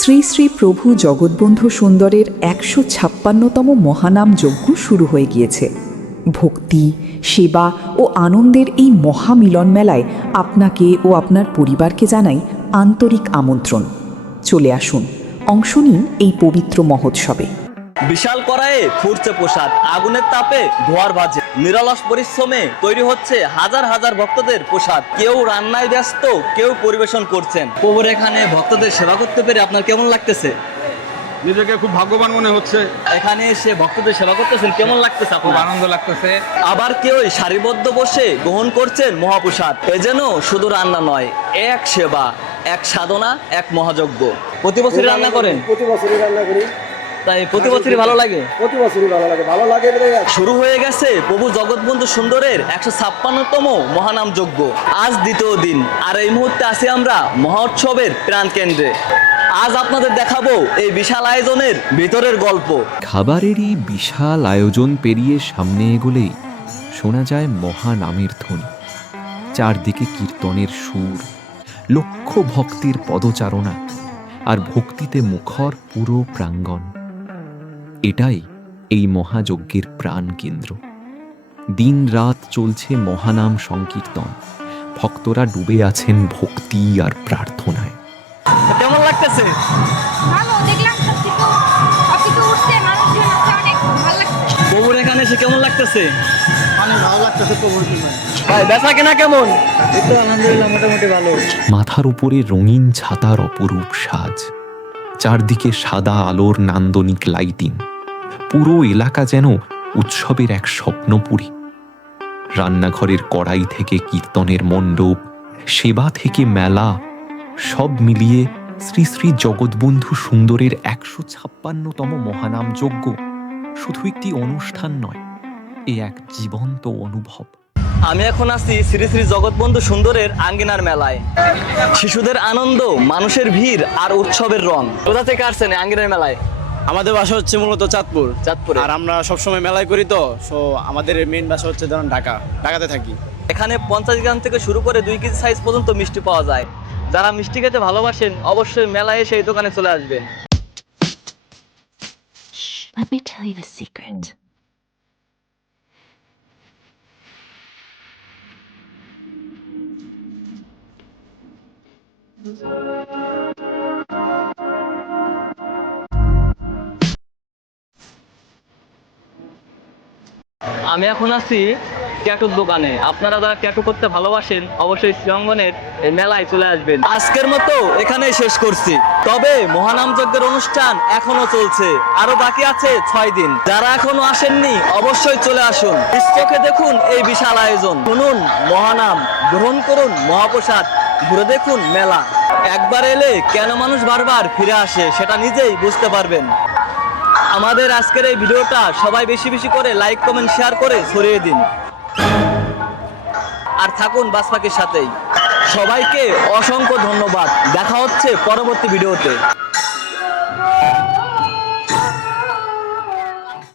শ্রী শ্রী প্রভু জগৎবন্ধু সুন্দরের ১৫৬তম মহানাম যজ্ঞ শুরু হয়ে গিয়েছে। ভক্তি, সেবা ও আনন্দের এই মহামিলন মেলায় আপনাকে ও আপনার পরিবারকে জানাই আন্তরিক আমন্ত্রণ। চলে আসুন, অংশ নিন এই পবিত্র মহোৎসবে। বিশাল কড়াইয়ে ফুটছে প্রসাদ, আগুনের তাপে ধোয়ার ভাজে, নিরলস পরিশ্রমে তৈরি হচ্ছে হাজার হাজার ভক্তদের প্রসাদ। কেউ রান্নায় ব্যস্ত, কেউ পরিবেশন করছেন। প্রভুর এখানে ভক্তদের সেবা করতে পেরে আপনার কেমন লাগতেছে? নিজেকে খুব ভাগ্যবান মনে হচ্ছে। এখানে এসে ভক্তদের সেবা করতেছেন, কেমন লাগতেছে? খুব আপনার আনন্দ লাগতেছে। আবার কেউ সারিবদ্ধ বসে গ্রহণ করছেন মহাপ্রসাদ। এ যেন শুধু রান্না নয়, এক সেবা, এক সাধনা, এক মহাযজ্ঞ। প্রতি বছরই রান্না করেন? প্রতি বছরই রান্না করি। তাই প্রতি বছরই ভালো লাগে? প্রতি বছরই ভালো লাগে শুরু হয়ে গেছে প্রভু জগৎবন্ধু সুন্দরের ১৫৬তম মহানাম যজ্ঞ। আজ দ্বিতীয় দিন, আর এই মুহূর্তে আছি আমরা মহোৎসবের প্রাণ কেন্দ্রে। আজ আপনাদের দেখাবো এই বিশাল আয়োজনের ভিতরের গল্প। খাবারেরই বিশাল আয়োজন পেরিয়ে সামনে এগোলেই শোনা যায় মহানামের ধ্বনি। চারদিকে কীর্তনের সুর, লক্ষ ভক্তের পদচারণা, আর ভক্তিতে মুখর পুরো প্রাঙ্গণ। এটাই এই মহাযজ্ঞের প্রাণ কেন্দ্র। দিন রাত চলছে মহানাম সংকীর্তন। ভক্তরা ডুবে আছেন ভক্তি আর প্রার্থনায়। কেমন লাগতেছে? ভালো, দেখলাম সবকিছু উঠছে, মানুষজন আছে, অনেক ভালো লাগছে। প্রভুর এখানে এসে কেমন লাগতেছে? অনেক ভালো লাগতেছে প্রভুর জন্য। ভাই বেচা কেনা কেমন? এই তো আলহামদুলিল্লাহ মোটামুটি ভালো। মাথার উপরে রঙিন ছাতার অপরূপ সাজ, চারদিকে সাদা আলোর নান্দনিক লাইটিং। পুরো এলাকা যেন উৎসবের এক স্বপ্নপুরী। রান্নাঘরের কড়াই থেকে কীর্তনের মণ্ডপ, সেবা থেকে মেলা, সব মিলিয়ে শ্রী শ্রী জগৎবন্ধু সুন্দরের ১৫৬তম মহানাম যজ্ঞ শুধু একটি অনুষ্ঠান নয়, এ এক জীবন্ত অনুভব। আমি এখন আছি শ্রী শ্রী জগৎবন্ধু সুন্দরের আঙ্গিনার মেলায়। শিশুদের আনন্দ, মানুষের ভিড় আর উৎসবের রং। কোথা থেকে আসছেন এই আঙ্গিনার মেলায়? আমাদের বাসা হচ্ছে মূলত চাঁদপুর। চাঁদপুরে। আর আমরা সবসময় মেলায় করি, তো সো আমাদের মেইন বাসা হচ্ছে ধরুন ঢাকাতে থাকি। এখানে ৫০ গ্রাম থেকে শুরু করে ২ কেজি সাইজ পর্যন্ত মিষ্টি পাওয়া যায়। যারা মিষ্টি খেতে ভালোবাসেন অবশ্যই মেলায় এসে এই দোকানে চলে আসবেন। Let me tell you a secret. আমি এখন আছি ট্যাটুর দোকানে। আপনারা যারা ট্যাটু করতে ভালোবাসেন অবশ্যই শ্রীঅঙ্গনের এই মেলায় চলে আসবেন। আজকের মতো এখানেই শেষ করছি, তবে মহানাম যজ্ঞের অনুষ্ঠান এখনো চলছে, আরো বাকি আছে ৬ দিন। যারা এখনো আসেননি অবশ্যই চলে আসুন। চোখে দেখুন এই বিশাল আয়োজন, শুনুন মহানাম, গ্রহণ করুন মহাপ্রসাদ, ঘুরে দেখুন মেলা। একবার এলে কেন মানুষ বারবার ফিরে আসে সেটা নিজেই বুঝতে পারবেন। আমাদের আজকের এই ভিডিওটা সবাই বেশি বেশি করে লাইক, কমেন্ট, শেয়ার করে ছড়িয়ে দিন। আর থাকুন বাসপাখির সাথেই। সবাইকে অসংখ্য ধন্যবাদ। দেখা হচ্ছে পরবর্তী ভিডিওতে।